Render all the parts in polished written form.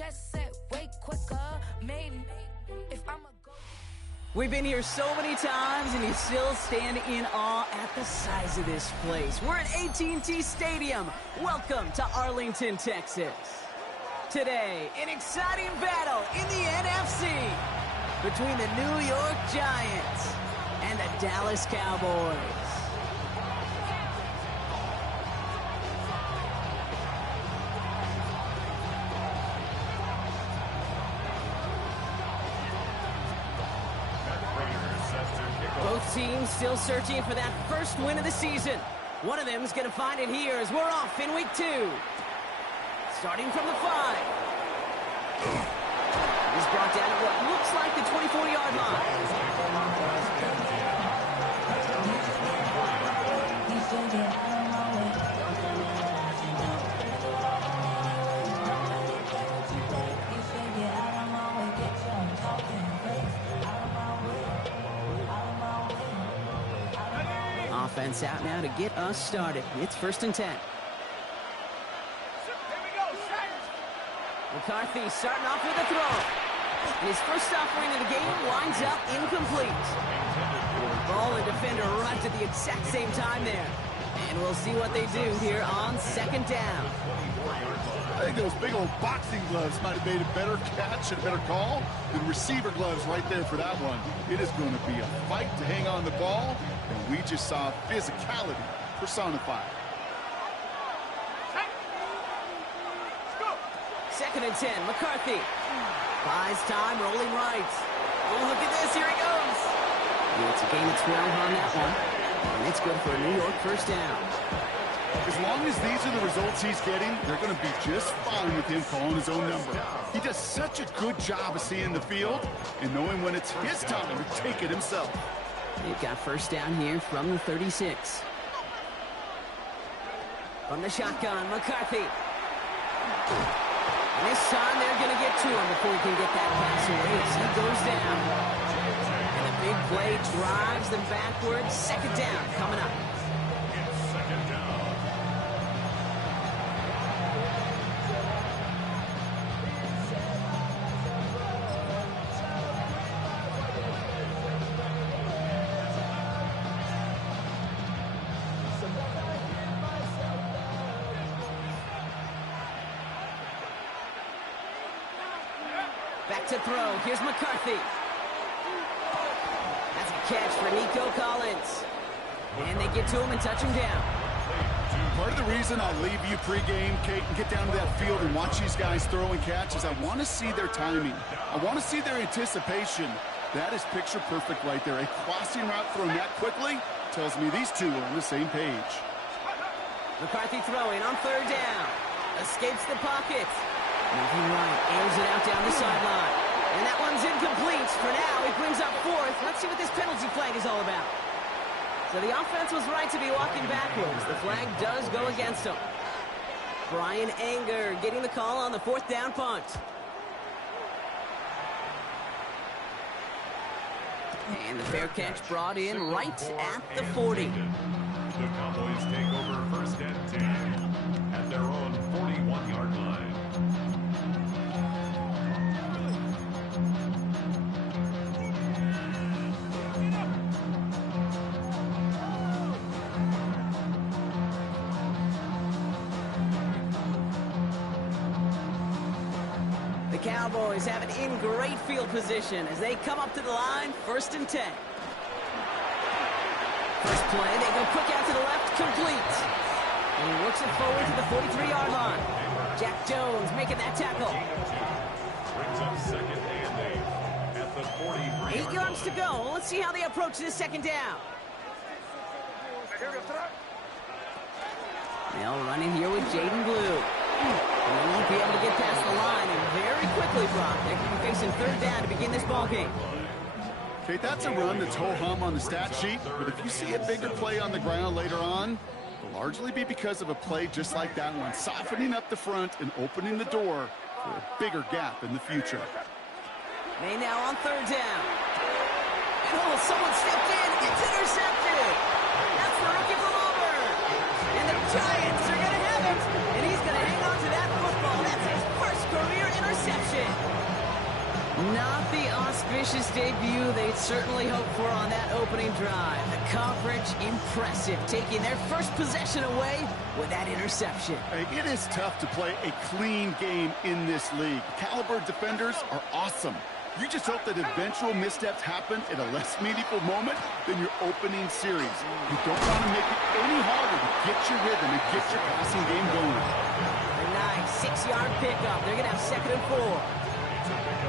Just said way quicker, maybe if I'm a go. We've been here so many times, and you still stand in awe at the size of this place. We're at AT&T Stadium. Welcome to Arlington, Texas. Today, an exciting battle in the NFC between the New York Giants and the Dallas Cowboys. Both teams still searching for that first win of the season. One of them is going to find it here as we're off in week 2. Starting from the 5. He's brought down at what looks like the 24-yard line. Offense out now to get us started. It's 1st and 10. McCarthy starting off with a throw. And his first offering of the game winds up incomplete. Ball and defender arrived at the exact same time there. And we'll see what they do here on 2nd down. I think those big old boxing gloves might have made a better catch and a better call than receiver gloves right there for that one. It is going to be a fight to hang on the ball, and we just saw physicality personified. 2nd and 10, McCarthy. Buys time, rolling right. Oh, look at this, here he goes. It's a gain of 12 on that one. And it's good for a New York 1st down. As long as these are the results he's getting, they're going to be just fine with him calling his own number. He does such a good job of seeing the field and knowing when it's his time to take it himself. They've got 1st down here from the 36. From the shotgun, McCarthy. And this time they're going to get to him before he can get that pass away as he goes down. And the big play drives them backwards. 2nd down coming up. Back to throw. Here's McCarthy. That's a catch for Nico Collins. And they get to him and touch him down. Part of the reason I leave you pregame, Kate, and get down to that field and watch these guys throw and catch is I want to see their timing. I want to see their anticipation. That is picture perfect right there. A crossing route thrown that quickly tells me these two are on the same page. McCarthy throwing on 3rd down. Escapes the pocket. Moving right, airs it out down the sideline. And that one's incomplete. For now, he brings up 4th. Let's see what this penalty flag is all about. So the offense was right to be walking backwards. The flag does go against him. Brian Anger getting the call on the 4th down punt. And the fair catch brought in right at the 40. The Cowboys take over 1st and 10 at their own 41-yard line. Cowboys have it in great field position as they come up to the line, 1st and 10. First play, they go quick out to the left, complete. And he works it forward to the 43-yard line. Jack Jones making that tackle. Brings up 2nd and 8 at the 43. 8 yards to go. Let's see how they approach this 2nd down. They'll run in here with Jaden Blue. And they won't be able to get past the line, and very quickly, Brock, they're going to be facing 3rd down to begin this ball game. Okay, that's a run that's ho-hum on the stat sheet, but if you see a bigger play on the ground later on, it'll largely be because of a play just like that one, softening up the front and opening the door for a bigger gap in the future. May now on 3rd down. And someone stepped in. It's intercepted. That's the rookie from Auburn. And the Giants are going to have it. And he's going to hang on to that football. That's his first career interception. Not the auspicious debut they'd certainly hoped for on that opening drive. The coverage, impressive, taking their first possession away with that interception. Hey, it is tough to play a clean game in this league. Caliber defenders are awesome. You just hope that eventual missteps happen in a less meaningful moment than your opening series. You don't want to make it any harder to get your rhythm and get your passing game going. A nice 6-yard pickup. They're going to have 2nd and 4.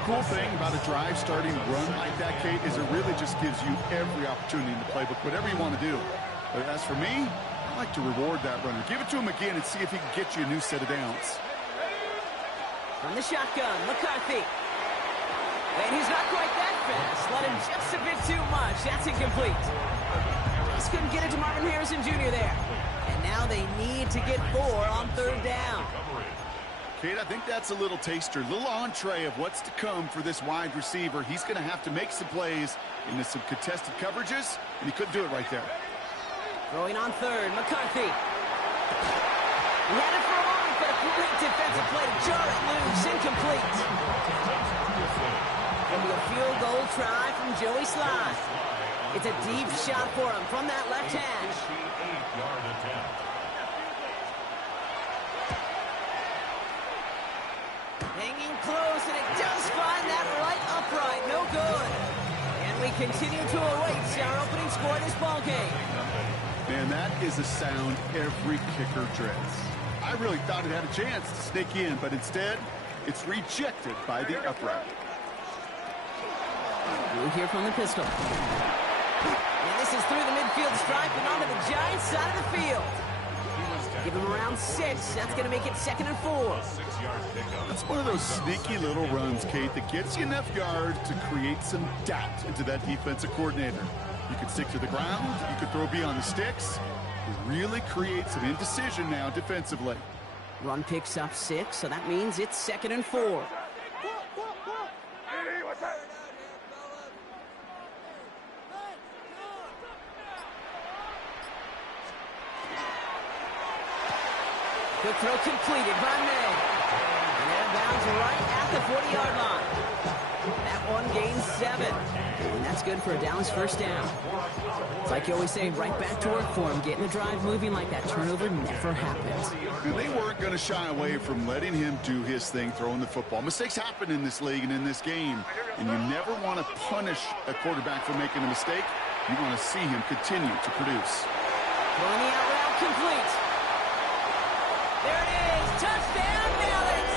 Cool thing about a drive starting run like that, Kate, is it really just gives you every opportunity in the playbook, whatever you want to do. But as for me, I like to reward that runner. Give it to him again and see if he can get you a new set of downs. From the shotgun, McCarthy. And he's not quite that fast. Let him just a bit too much. That's incomplete. Just couldn't get it to Marvin Harrison Jr. there. And now they need to get 4 on 3rd down. Kate, I think that's a little taster, a little entree of what's to come for this wide receiver. He's going to have to make some plays into some contested coverages, and he couldn't do it right there. Throwing on 3rd, McCarthy. He had it for a moment, but a great defensive play to jar it loose, incomplete. It'll be a field goal try from Joey Sly. It's a deep shot for him from that left hash. Hanging close, and it does find that right upright. No good. And we continue to await our opening score in this ballgame. Man, that is a sound every kicker dreads. I really thought it had a chance to sneak in, but instead, it's rejected by the upright. We'll hear from the pistol. And this is through the midfield stripe and onto the Giants side of the field. Give him around 6. That's going to make it 2nd and 4. That's one of those sneaky little runs, Kate, that gets you enough yards to create some doubt into that defensive coordinator. You could stick to the ground. You could throw beyond the sticks. It really creates some indecision now defensively. Run picks up 6, so that means it's 2nd and 4. Good throw completed by May. And out of bounds right at the 40-yard line. That one gains 7. And that's good for a Dallas 1st down. It's like you always say, right back to work for him. Getting the drive moving like that. Turnover never happens. And they weren't going to shy away from letting him do his thing, throwing the football. Mistakes happen in this league and in this game. And you never want to punish a quarterback for making a mistake. You want to see him continue to produce. Throwing the out route complete. There it is. Touchdown, Dallas.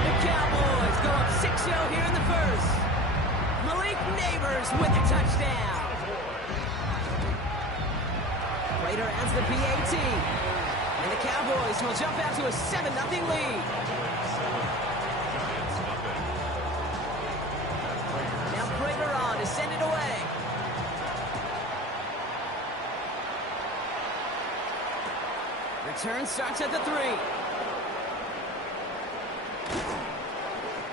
The Cowboys go up 6-0 here in the 1st. Malik Neighbors with a touchdown. Prater adds the PAT. And the Cowboys will jump out to a 7-0 lead. Now Prater on to send it away. Return starts at the 3.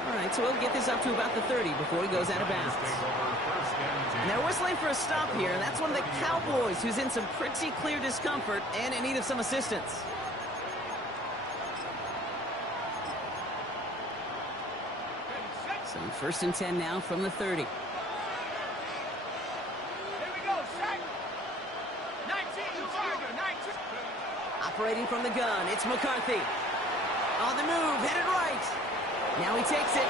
All right, so we'll get this up to about the 30 before he goes out of bounds. And they're whistling for a stop here. That's one of the Cowboys who's in some pretty clear discomfort and in need of some assistance. So 1st and 10 now from the 30. Operating from the gun, it's McCarthy. On the move, headed right. Now he takes it.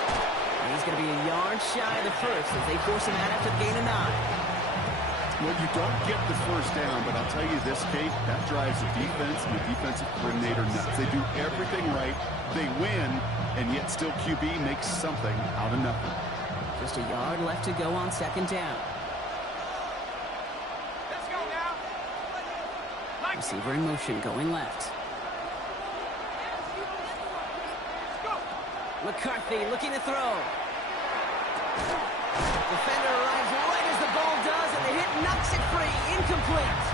And he's going to be a yard shy of the 1st as they force him out after the gain of 9. Well, you don't get the 1st down, but I'll tell you this, Kate, that drives the defense and the defensive coordinator nuts. They do everything right. They win, and yet still QB makes something out of nothing. Just a yard left to go on 2nd down. Receiver in motion, going left. McCarthy looking to throw. Defender arrives right as the ball does, and the hit knocks it free. Incomplete.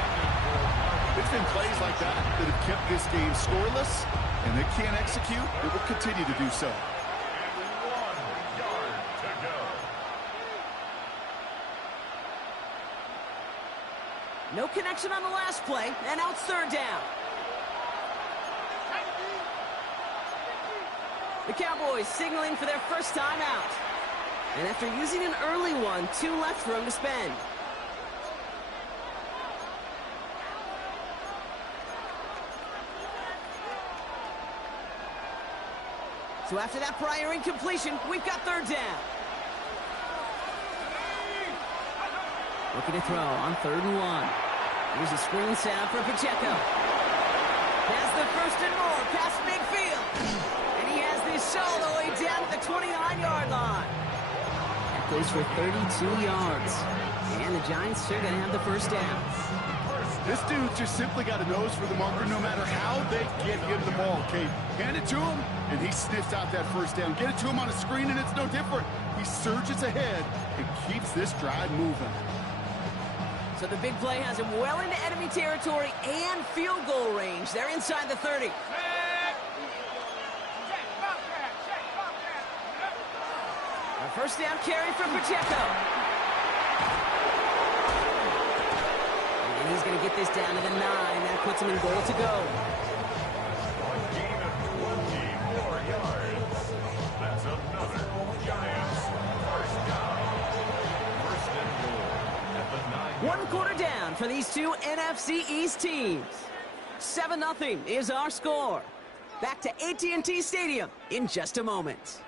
It's been plays like that that have kept this game scoreless, and they can't execute. It will continue to do so. No connection on the last play, and now it's 3rd down. The Cowboys signaling for their first time out. And after using an early one, 2 left for him to spend. So after that prior incompletion, we've got 3rd down. Looking to throw on 3rd and 1. Here's a screen setup for Pacheco. Has the first and more past midfield. And he has this all the way down to the 29-yard line. That goes for 32 yards. And the Giants are going to have the first down. This dude just simply got a nose for the marker no matter how they get him the ball, Kate. Hand it to him, and he sniffs out that first down. Get it to him on a screen, and it's no different. He surges ahead and keeps this drive moving. So the big play has him well into enemy territory and field goal range. They're inside the 30. A first down carry from Pacheco. And he's going to get this down to the 9. That puts him in goal to go. A gain of 24 yards. That's another Giants first down. First and goal at the 9. 1 quarter down for these two NFC East teams. 7-0 is our score. Back to AT&T Stadium in just a moment.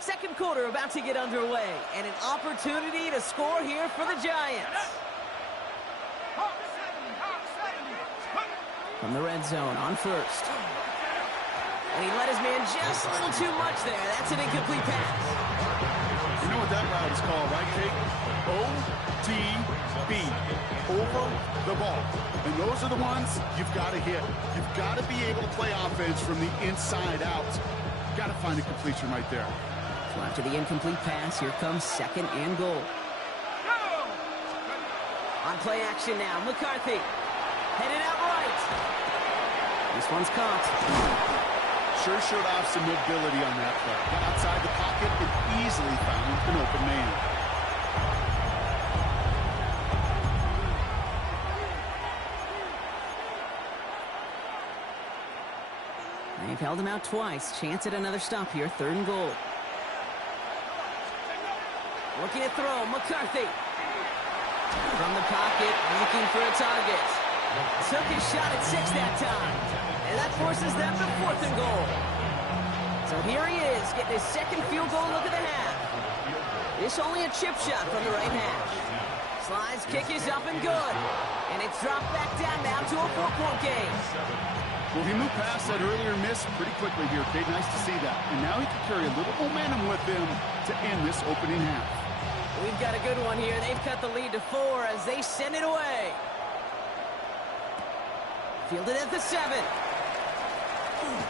Second quarter about to get underway, and an opportunity to score here for the Giants. From the red zone on first. And he let his man just a little too much there. That's an incomplete pass. You know what that route is called, right, Kate? OTB, over the ball. And those are the ones you've got to hit. You've got to be able to play offense from the inside out. Got to find a completion right there. So after the incomplete pass, here comes 2nd and goal. On play action now, McCarthy. Headed out right. This one's caught. Sure showed off some mobility on that play. Got outside the pocket and easily found an open man. They've held him out twice. Chance at another stop here. 3rd and goal. Looking to throw, McCarthy. From the pocket, looking for a target. Took his shot at 6 that time. And that forces them to 4th and goal. So here he is, getting his 2nd field goal look at the half. This only a chip shot from the right hash. Slide's kick is up and good. And it's dropped back down now to a 4-point game. Well, he moved past that earlier miss pretty quickly here, Kate. Nice to see that. And now he can carry a little momentum with him to end this opening half. We've got a good one here. They've cut the lead to 4 as they send it away. Fielded at the 7.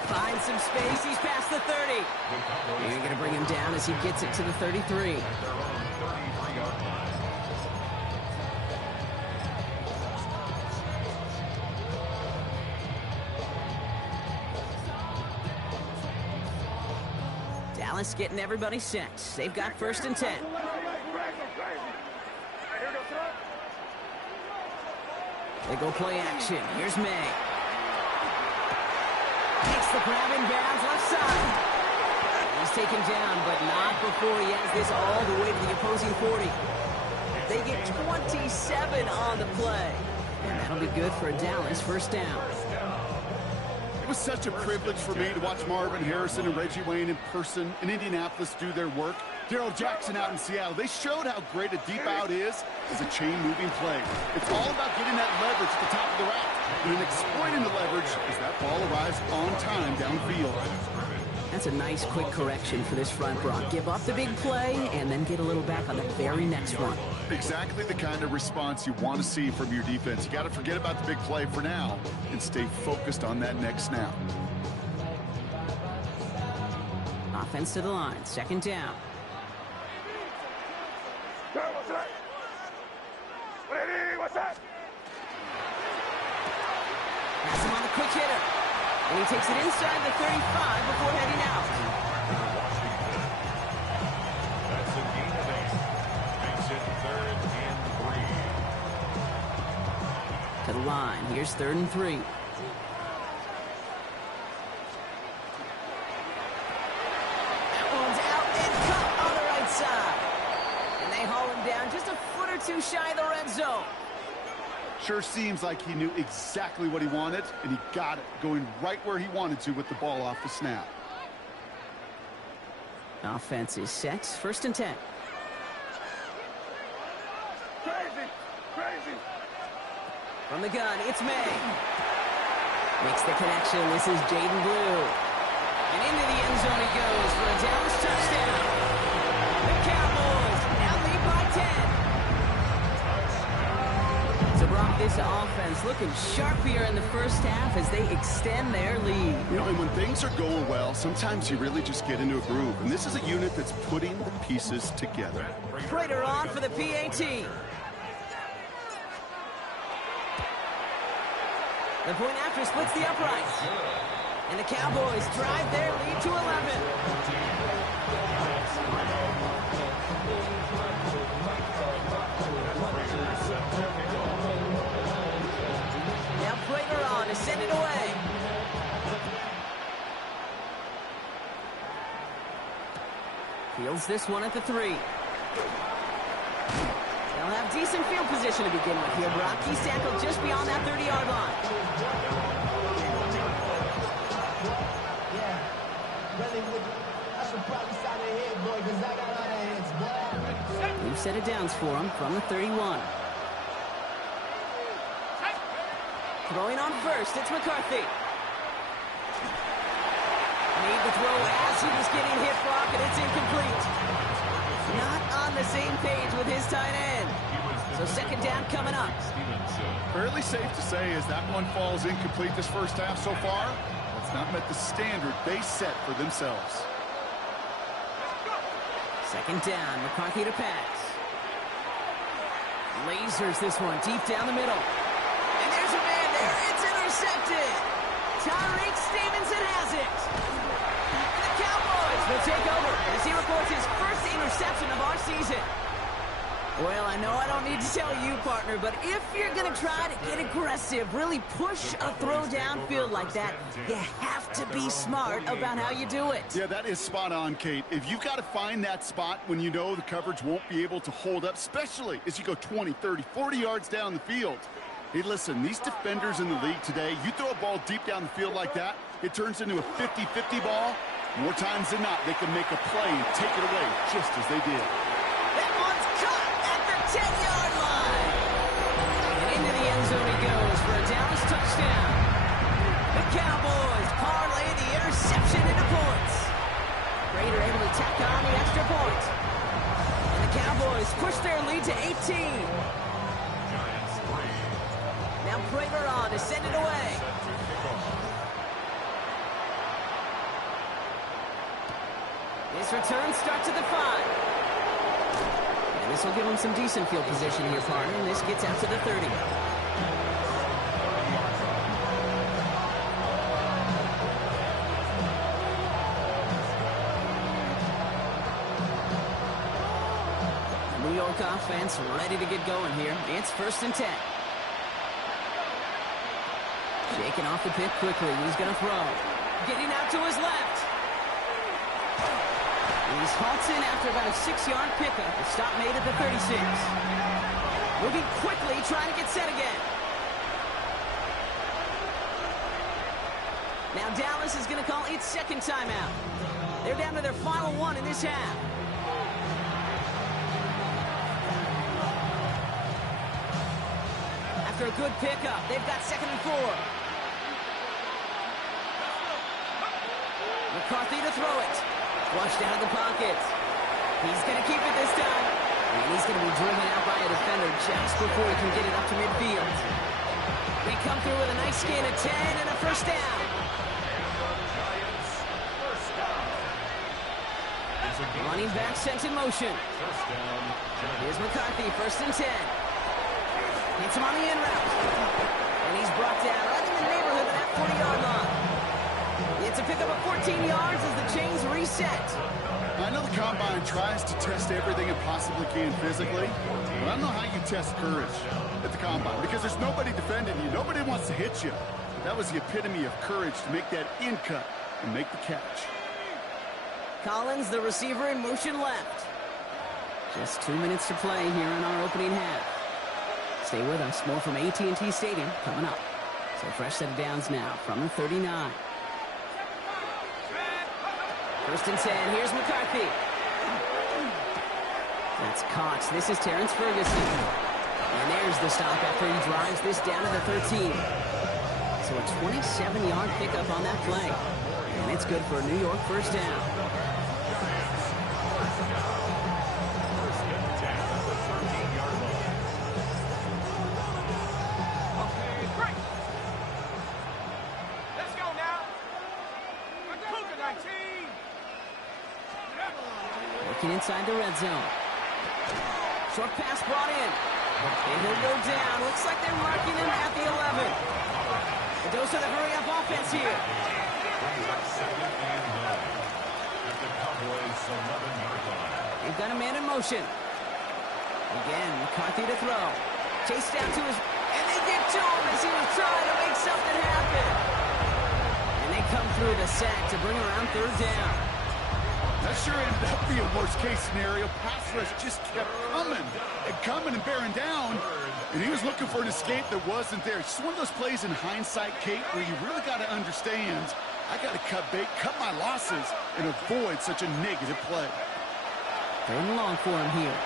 Finds some space. He's past the 30. And you're going to bring him down as he gets it to the 33. Dallas getting everybody set. They've got 1st and 10. They go play action. Here's May. Takes the grab in bounds left side. He's taken down, but not before he has this all the way to the opposing 40. They get 27 on the play. And that'll be good for a Dallas 1st down. It was such a privilege for me to watch Marvin Harrison and Reggie Wayne in person in Indianapolis do their work. Darrell Jackson out in Seattle. They showed how great a deep out is as a chain-moving play. It's all about getting that leverage at the top of the route and then exploiting the leverage as that ball arrives on time downfield. That's a nice quick correction for this front, Brock. Give up the big play and then get a little back on the very next one. Exactly the kind of response you want to see from your defense. You got to forget about the big play for now and stay focused on that next snap. Offense to the line. 2nd down. Pass him on the quick hitter. And he takes it inside the 35 before heading out. here's 3rd and 3. That one's out and caught on the right side. And they haul him down just a foot or two shy of the red zone. Sure seems like he knew exactly what he wanted, and he got it, going right where he wanted to with the ball off the snap. Offense is set. 1st and 10. Crazy. From the gun, it's May. Makes the connection. This is Jaden Blue. And into the end zone he goes for a Dallas touchdown. The Cowboys now lead by 10. So Brock, this offense looking sharp here in the first half as they extend their lead. You know, and when things are going well, sometimes you really just get into a groove. And this is a unit that's putting the pieces together. Prater on for the PAT. The point after splits the uprights. And the Cowboys drive their lead to 11. Now Prater on to send it away. Fields this one at the 3. They'll have decent field position to begin with here, Brock. He's tackled just beyond that 30-yard line. New set of downs for him from the 31. Throwing on first, it's McCarthy. Need the throw as he was getting hit, Brock, and it's incomplete. Not on the same page with his tight end. So 2nd down coming up. Fairly safe to say as that one falls incomplete this first half so far, it's not met the standard they set for themselves. 2nd down, McCarthy to pass. Lasers this one deep down the middle. And there's a man there. It's intercepted. Tyreek Stevenson has it. And the Cowboys will take over as he records his first interception of our season. Well, I know I don't need to tell you, partner, but if you're going to try to get aggressive, really push a throw downfield like that, you have to be smart about how you do it. Yeah, that is spot on, Kate. If you've got to find that spot when you know the coverage won't be able to hold up, especially as you go 20, 30, 40 yards down the field. Hey, listen, these defenders in the league today, you throw a ball deep down the field like that, it turns into a 50-50 ball. More times than not, they can make a play and take it away just as they did. That one's caught at the 10-yard line. And into the end zone he goes for a Dallas touchdown. The Cowboys parlay the interception into points. Prater able to tack on the extra point. And the Cowboys push their lead to 18. Now Prater on to send it away. This return starts at the 5. And this will give him some decent field position here, partner. And this gets out to the 30. The New York offense ready to get going here. It's 1st and 10. Shaking off the pick quickly. He's going to throw. Getting out to his left. He's halts in after about a 6-yard pickup. A stop made at the 36. Moving quickly, trying to get set again. Now Dallas is going to call its 2nd timeout. They're down to their final one in this half. After a good pickup, they've got 2nd and 4. McCarthy to throw it. Flushed out of the pocket. He's going to keep it this time. And he's going to be driven out by a defender just before he can get it up to midfield. They come through with a nice gain of 10 and a 1st down. Running back sent in motion. Here's McCarthy, 1st and 10. Hits him on the in route. And he's brought down right in the neighborhood of that 40-yard line. It's a pickup of 14 yards as the chains reset. I know the combine tries to test everything it possibly can physically, but I don't know how you test courage at the combine because there's nobody defending you. Nobody wants to hit you. That was the epitome of courage to make that in cut and make the catch. Collins, the receiver, in motion left. Just 2 minutes to play here in our opening half. Stay with us. More from AT&T Stadium coming up. So fresh set of downs now from the 39. First and 10. Here's McCarthy. That's Cox. This is Terrence Ferguson. And there's the stop after he drives this down to the 13. So a 27-yard pickup on that play. And it's good for a New York first down. Working inside the red zone. Short pass brought in. And he'll go down. Looks like they're marking him at the 11. A dose of the hurry-up offense here. They've got a man in motion. Again, McCarthy to throw. Chase down to his... And they get to him as he was trying to make something happen. And they come through the sack to bring around third down. That sure ended up being worst-case scenario. Pass rush just kept coming and bearing down, and he was looking for an escape that wasn't there. It's just one of those plays in hindsight, Kate, where you really got to understand, I got to cut bait, cut my losses, and avoid such a negative play. Third and long for him here.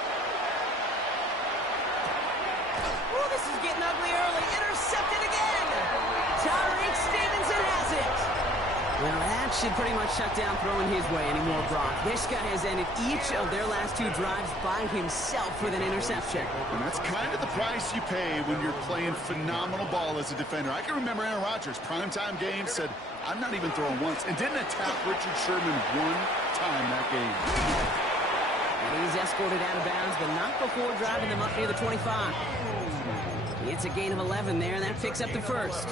Oh, this is getting ugly early. Intercepted again. Tyreek Stevenson has it. Well, that should pretty much shut down throwing his way anymore, Brock. This guy has ended each of their last 2 drives by himself with an interception. And that's kind of the price you pay when you're playing phenomenal ball as a defender. I can remember Aaron Rodgers, primetime game, said, I'm not even throwing once, and didn't attack Richard Sherman one time that game. And he's escorted out of bounds, but not before driving them up near the 25. It's a gain of 11 there, and that picks up the first.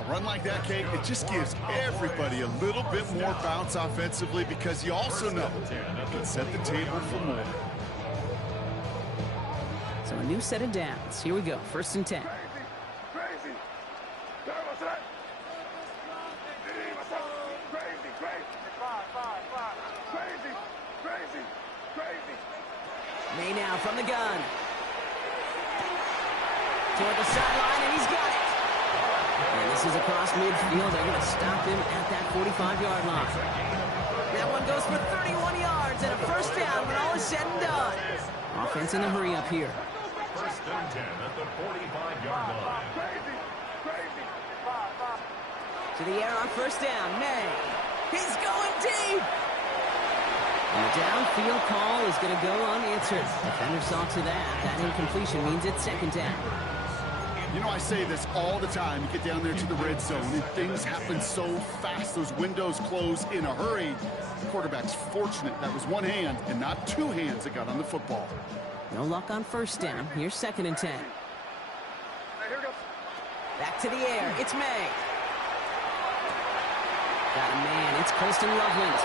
A run like that, Kate, it just gives everybody a little bit more bounce offensively because you also know you can set the table for more. So a new set of downs. Here we go. First and 10. May now from the gun. Toward the sideline, and he's got it. And this is across midfield. They're going to stop him at that 45-yard line. That one goes for 31 yards and a first down when all is said and done. Offense in the hurry up here. First and 10 at the 45-yard line. To the air on first down. May. He's going deep. And the downfield call is going to go unanswered. Defender saw to that. That incompletion means it's second down. You know, I say this all the time. You get down there to the red zone, and things happen so fast. Those windows close in a hurry. The quarterback's fortunate that was one hand and not 2 hands that got on the football. No luck on first down. Here's second and 10. Back to the air. It's May. Got a man. It's Colston Loveland.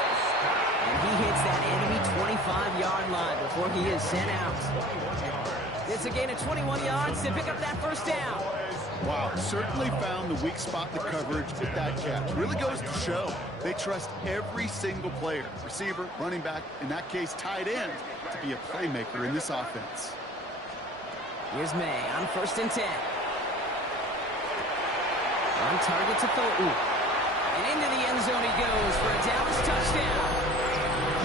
And he hits that enemy 25-yard line before he is sent out. It's a gain of 21 yards to pick up that first down. Wow, certainly found the weak spot in the coverage with that catch. Really goes to show they trust every single player, receiver, running back, in that case tight end, to be a playmaker in this offense. Here's May on first and 10. On target to Thornton. And into the end zone he goes for a Dallas touchdown.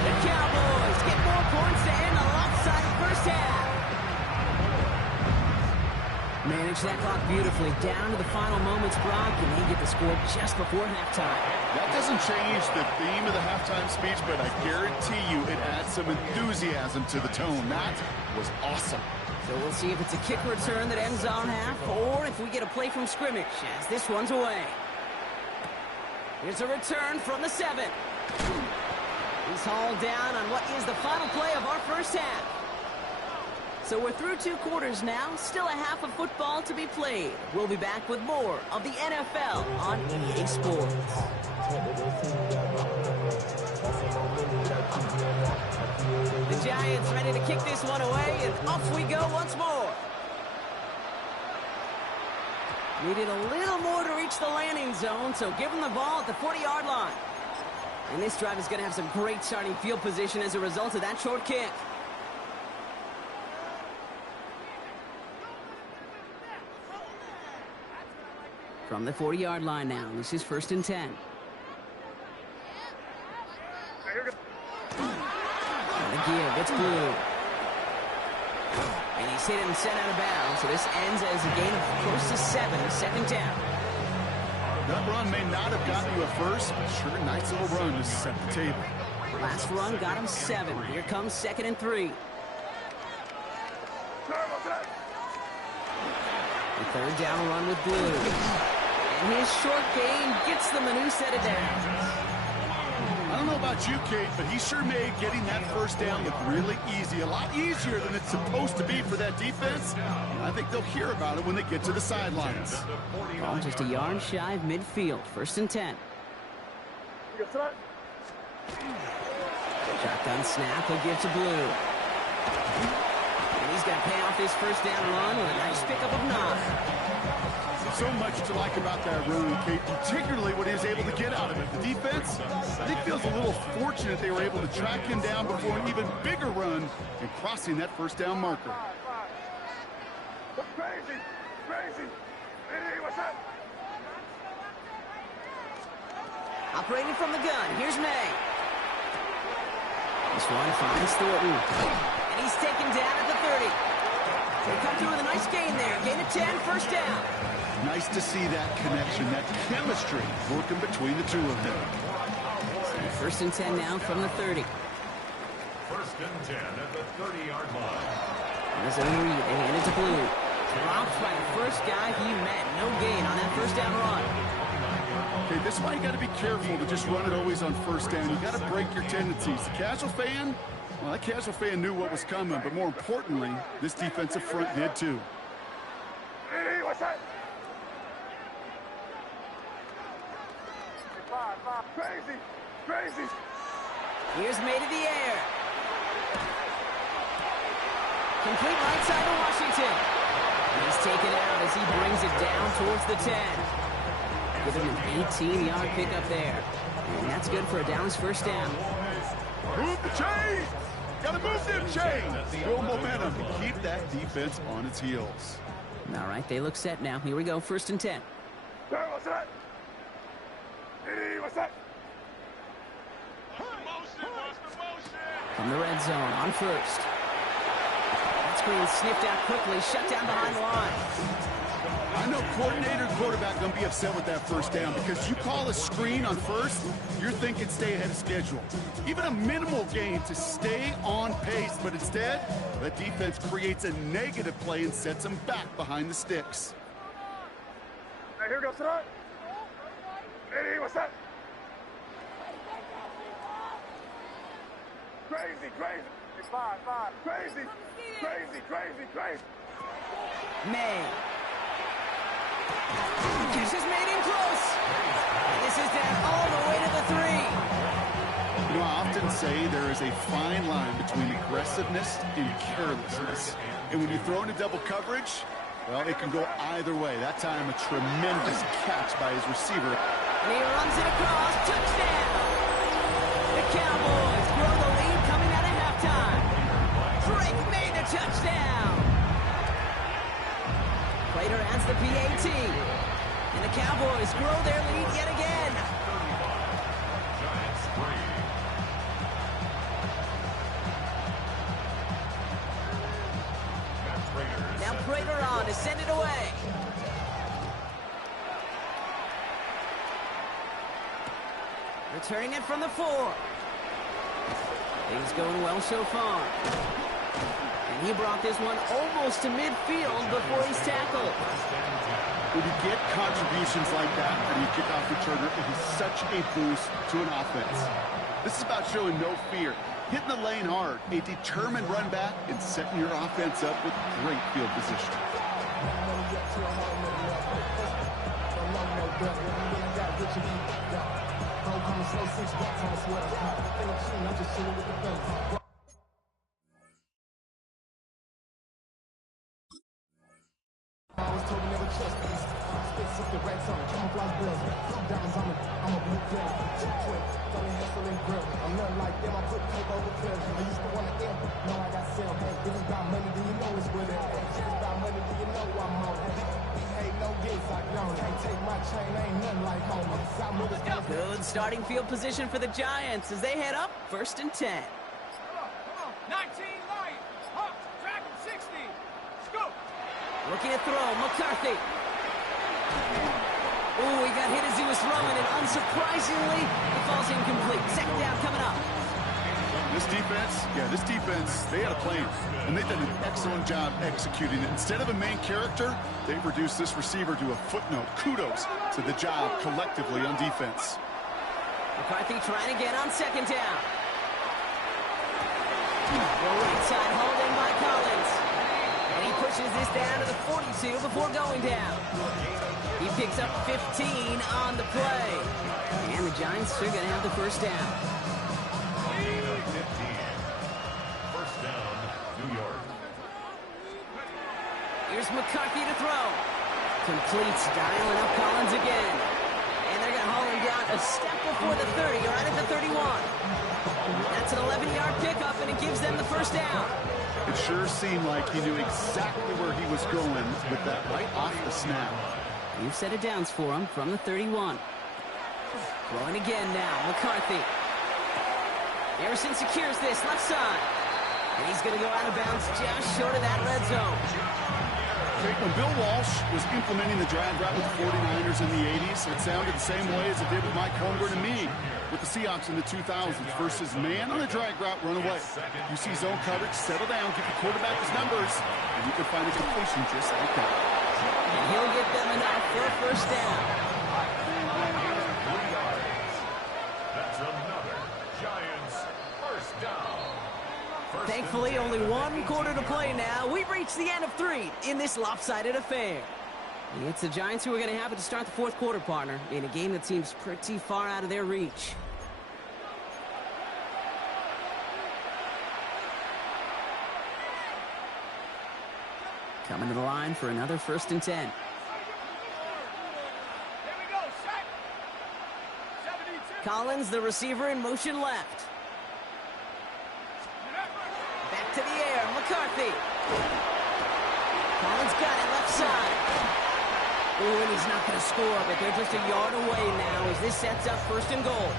The Cowboys get more points to end the lopsided first half. Manage that clock beautifully down to the final moments, Brock, and they get the score just before halftime. That doesn't change the theme of the halftime speech, but I guarantee you it adds some enthusiasm to the tone. That was awesome. So we'll see if it's a kick return that ends our half, or if we get a play from scrimmage as this runs away. Here's a return from the 7. He's hauled down on what is the final play of our first half. So we're through 2 quarters now, still a half of football to be played. We'll be back with more of the NFL on EA Sports. Giants ready to kick this one away, and off we go once more. Needed a little more to reach the landing zone, so give them the ball at the 40-yard line. And this drive is going to have some great starting field position as a result of that short kick. From the 40-yard line now, this is 1st and 10. And the give, it's Blue. And he's hit and sent out of bounds, so this ends as a gain of close to 7, 2nd down. That run may not have gotten you a first, but sure, nice little run to set the table. Last run got him 7. Here comes 2nd and 3. The 3rd down run with Blue. And his short gain gets them a new set of downs. I don't know about you, Kate, but he sure made getting that first down look really easy. A lot easier than it's supposed to be for that defense. And I think they'll hear about it when they get to the sidelines. Ball just a yard shy of midfield. 1st and 10. Shotgun snap, he'll give to Blue. And he's got to pay off his 1st down run with a nice pickup of 9. So much to like about that run, Kate, particularly what he was able to get out of it. The defense, I think, feels a little fortunate they were able to track him down before an even bigger run and crossing that 1st down marker. Crazy! Hey, what's up? Operating from the gun, here's May. This one finds Thornton. And he's taken down at the 30. They come through with a nice gain there. Gain of 10, 1st down. Nice to see that connection, that chemistry working between the two of them. 1st and 10 now from the 30. 1st and 10 at the 30-yard line. And there's a read. They hand it to Blue. Dropped by the first guy he met. No gain on that 1st down run. Okay, this is why you got to be careful to just run it always on 1st down. You got to break your tendencies. The casual fan, well, that casual fan knew what was coming, but more importantly, this defensive front did too. Hey, what's up? Crazy! Here's May to the air. Complete right side to Washington. And he's taken out as he brings it down towards the 10. Give him an 18-yard pickup there. And that's good for a Dallas 1st down. Move the chains! Gotta move them chains! Build momentum to keep that defense on its heels. All right, they look set now. Here we go, 1st and 10. Hey, what's up? Hey, what's up? From the red zone on 1st. That screen sniffed out quickly, shut down behind the line. I know coordinator and quarterback going to be upset with that 1st down because you call a screen on 1st, you're thinking stay ahead of schedule. Even a minimal gain to stay on pace, but instead, that defense creates a negative play and sets them back behind the sticks. Hey, here goes tonight. Hey, what's up? Crazy! 5. Crazy! May. Catch is made in close. And this is down all the way to the 3. You know, I often say there is a fine line between aggressiveness and carelessness. And when you throw into double coverage, well, it can go either way. That time, a tremendous catch by his receiver. And he runs it across. Touchdown. The Cowboys grow the lead coming out of halftime. Drake made the touchdown. Prater adds the PAT. And the Cowboys grow their lead yet again. Giants 3. Now Prater on to send it away. Returning it from the 4. Things going well so far. And he brought this one almost to midfield before he's tackled. When you get contributions like that from your kickoff returner, it is such a boost to an offense. This is about showing no fear, hitting the lane hard, a determined run back, and setting your offense up with great field position. Good starting field position for the Giants as they head up 1st and 10. 19 light. Hawk, track 60. Scoop. Looking to throw, McCarthy. Oh, he got hit as he was throwing, and unsurprisingly, it falls incomplete. 2nd down coming up. This defense, they had a plan, and they've done an excellent job executing it. Instead of a main character, they've reduced this receiver to a footnote. Kudos to the job collectively on defense. McCarthy trying again on 2nd down. The right side hauled in by Collins. And he pushes this down to the 42 before going down. He picks up 15 on the play. And the Giants are going to have the 1st down. Gain of 15. 1st down, New York. Here's McCarthy to throw. Completes, dialing up Collins again. And they're going to haul him down a step before the 30, right at the 31. That's an 11-yard pickup, and it gives them the 1st down. It sure seemed like he knew exactly where he was going with that right off the snap. You've set it downs for him from the 31. Throwing again now, McCarthy. Harrison secures this left side. And he's going to go out of bounds just short of that red zone. When Bill Walsh was implementing the drag route with the 49ers in the 80s, it sounded the same way as it did with Mike Holmgren and me with the Seahawks in the 2000s versus man on a drag route, run away. You see zone coverage, settle down, give the quarterback his numbers, and you can find a completion just like that. And he'll get them enough for a 1st down. 3 yards. That's another Giants 1st down. Thankfully, only 1 quarter to play now. We've reached the end of 3 in this lopsided affair. It's the Giants who are going to have it to start the 4th quarter, partner, in a game that seems pretty far out of their reach. Coming to the line for another 1st and 10. Here we go, set. 72. Collins, the receiver, in motion left. Back to the air, McCarthy. Collins got it left side. Ooh, and he's not going to score, but they're just a yard away now as this sets up 1st and goal.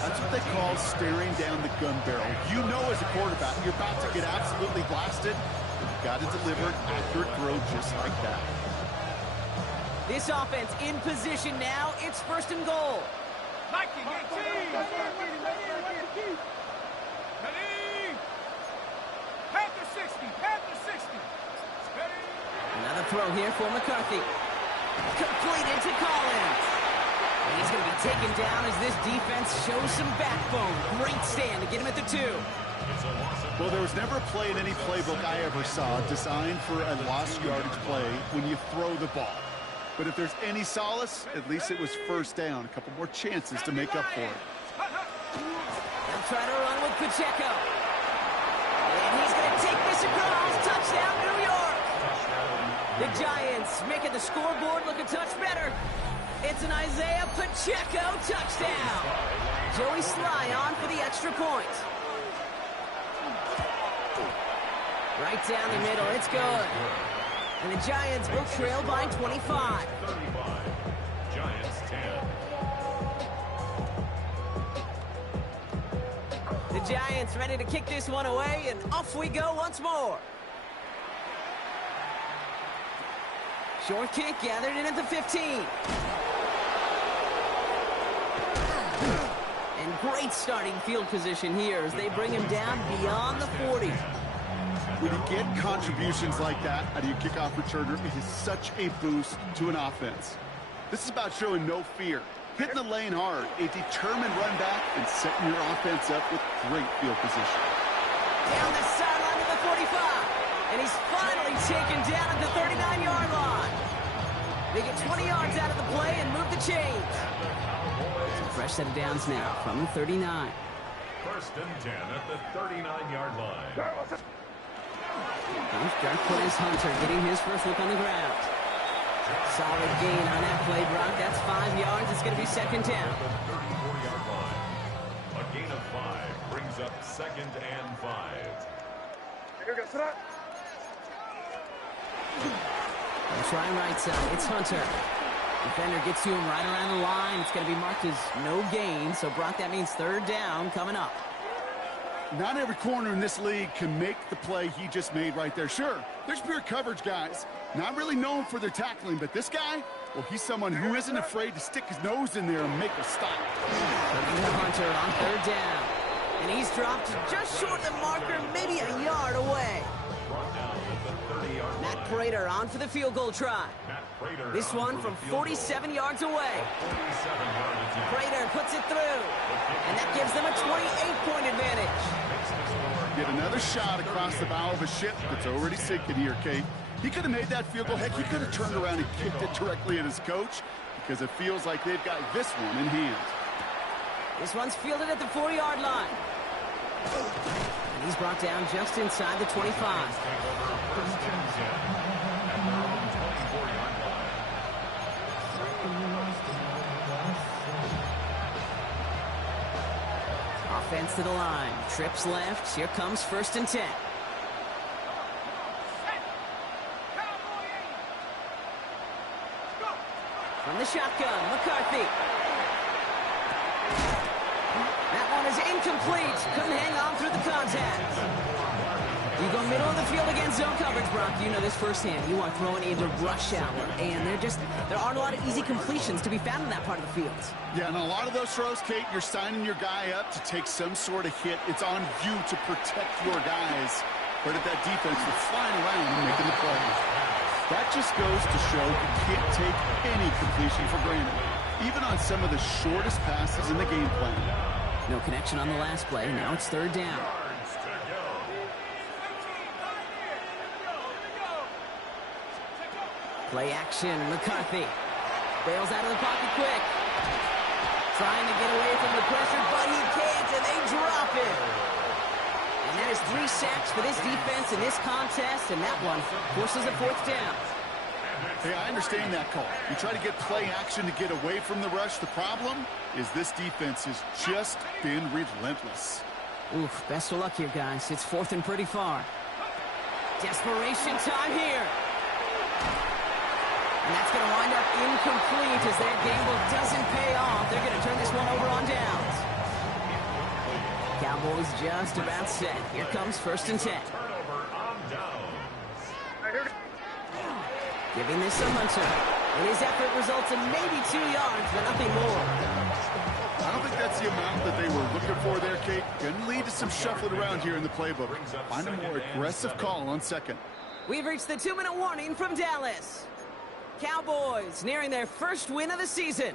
That's what they call staring down the gun barrel. You know as a quarterback, you're about to get absolutely blasted. You've got to deliver an accurate throw just like that. This offense in position now. It's 1st and goal. Mikey, get team. Ready. Panther 60. Panther 60. Ready. Another throw here for McCarthy. Completed to Collins. And he's going to be taken down as this defense shows some backbone. Great stand to get him at the 2. Well, there was never a play in any playbook I ever saw designed for a lost yardage play when you throw the ball. But if there's any solace, at least it was 1st down. A couple more chances to make up for it. They'll try to run with Pacheco. And he's going to take this across. Touchdown, New York. The Giants making the scoreboard look a touch better. It's an Isaiah Pacheco touchdown. Joey Sly on for the extra point. Right down the middle, it's good. And the Giants will trail by 25. 35. Giants 10. The Giants ready to kick this one away, and off we go once more. Short kick gathered in at the 15. And great starting field position here as they bring him down beyond the 40. When you get contributions like that out of your kickoff returner, it is such a boost to an offense. This is about showing no fear, hitting the lane hard, a determined run back, and setting your offense up with great field position. Down the sideline to the 45. And he's finally taken down at the 39-yard line. They get 20 yards out of the play and move the chains. It's a fresh set of downs now from the 39. 1st and 10 at the 39-yard line. Dark plays Hunter getting his first look on the ground. Solid gain on that play, Brock. That's 5 yards. It's going to be second down. The 34-yard line. A gain of 5 brings up 2nd and 5. Try right side. It's Hunter. Defender gets to him right around the line. It's going to be marked as no gain. So, Brock, that means third down coming up. Not every corner in this league can make the play he just made right there. Sure, there's pure coverage guys. Not really known for their tackling, but this guy, well, he's someone who isn't afraid to stick his nose in there and make a stop. Hunter on third down. And he's dropped just short of the marker, maybe a yard away. Matt Prater on for the field goal try. This one from 47 yards away. Prater puts it through. And that gives them a 28-point advantage. Get another shot across the bow of a ship that's already sinking here, Kate. He could have made that field goal. Heck, he could have turned around and kicked it directly at his coach because it feels like they've got this one in hand. This one's fielded at the 4-yard line. And he's brought down just inside the 25. Offense to the line. Trips left. Here comes 1st and 10. From the shotgun, McCarthy. That one is incomplete. Couldn't hang on through the contact. You go middle of the field against zone coverage, Brock. You know this firsthand. You are throwing into rush hour, and there aren't a lot of easy completions to be found in that part of the field. Yeah, and a lot of those throws, Kate, you're signing your guy up to take some sort of hit. It's on you to protect your guys. But if that defense was flying around and making the play, that just goes to show you can't take any completion for granted, even on some of the shortest passes in the game plan. No connection on the last play. Now it's third down. Play action, McCarthy. Bails out of the pocket quick. Trying to get away from the pressure, but he can't, and they drop it. And that is 3 sacks for this defense in this contest, and that one forces a 4th down. Hey, I understand that call. You try to get play action to get away from the rush. The problem is this defense has just been relentless. Oof, best of luck here, guys. It's 4th and pretty far. Desperation time here. And that's going to wind up incomplete as their gamble doesn't pay off. They're going to turn this one over on downs. Cowboys just about set. Here comes 1st and 10. Giving this to Hunter. And his effort results in maybe 2 yards, but nothing more. I don't think that's the amount that they were looking for there, Kate. Going to lead to some shuffling around here in the playbook. Find a more aggressive call on 2nd. We've reached the 2-minute warning from Dallas. Cowboys nearing their first win of the season.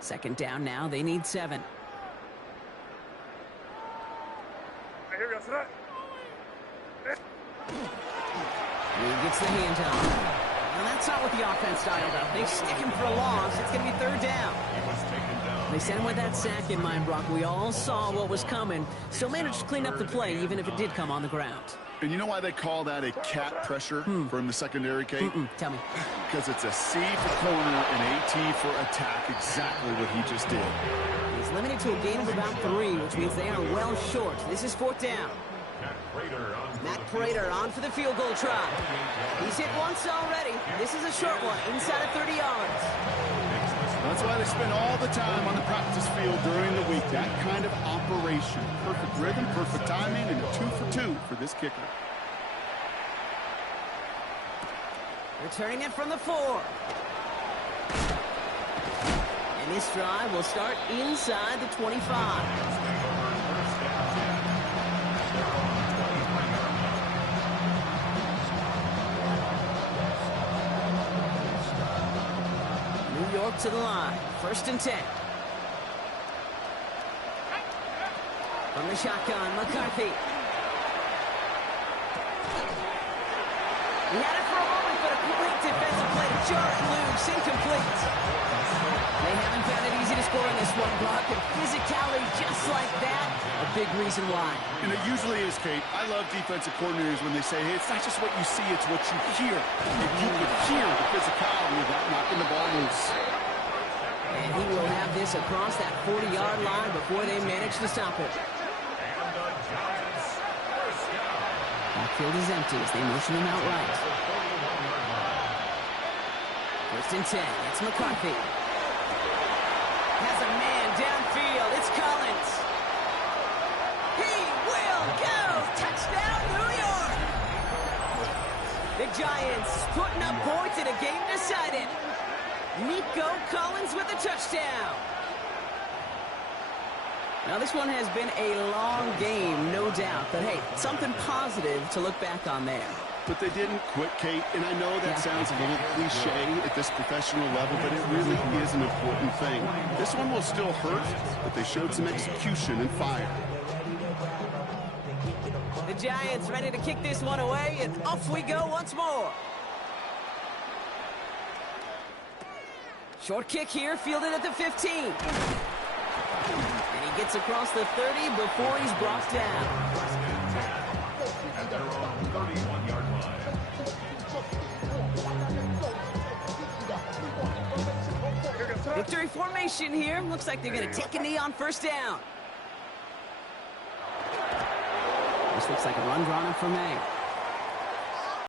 Second down now. They need 7. He gets the handoff. Well, that's not what the offense dialed up. They stick him for a loss. It's going to be third down. They sent him with that sack in mind, Brock. We all saw what was coming. Still managed to clean up the play, even if it did come on the ground. And you know why they call that a cat pressure from the secondary, Kate? Tell me. Because it's a C for corner and AT for attack, exactly what he just did. He's limited to a gain of about 3, which means they are well short. This is 4th down. Matt Prater on for the field goal try. He's hit once already. This is a short one, inside of 30 yards. That's why they spend all the time on the practice field during the week. That kind of operation. Perfect rhythm, perfect timing, and a 2 for 2 for this kicker. Returning it from the 4. And this drive will start inside the 25. New York to the line. 1st and 10. From the shotgun, McCarthy. He had it for a moment, but a great defensive play to jar it loose. pass incomplete. They haven't found it easy to score in this one, Brock, and physicality just like that, a big reason why. And it usually is, Kate. I love defensive coordinators when they say, hey, it's not just what you see, it's what you hear. If you could hear the physicality of that knocking the ball loose. And he will have this across that 40-yard line before they manage to stop it. Backfield is empty as they motion him out right. First and 10. It's McCarthy. Has a man downfield. It's Collins. He will go. Touchdown, New York. The Giants putting up points in a game decided. Nico Collins with a touchdown. Now, this one has been a long game, no doubt. But, hey, something positive to look back on there. But they didn't quit, Kate, and I know that sounds a little cliche at this professional level, but it really is an important thing. This one will still hurt, but they showed some execution and fire. The Giants ready to kick this one away, and off we go once more. Short kick here, fielded at the 15. And he gets across the 30 before he's brought down. At their own 31-yard line. Victory formation here. Looks like they're going to take a knee on first down. This looks like a run drawn up for May.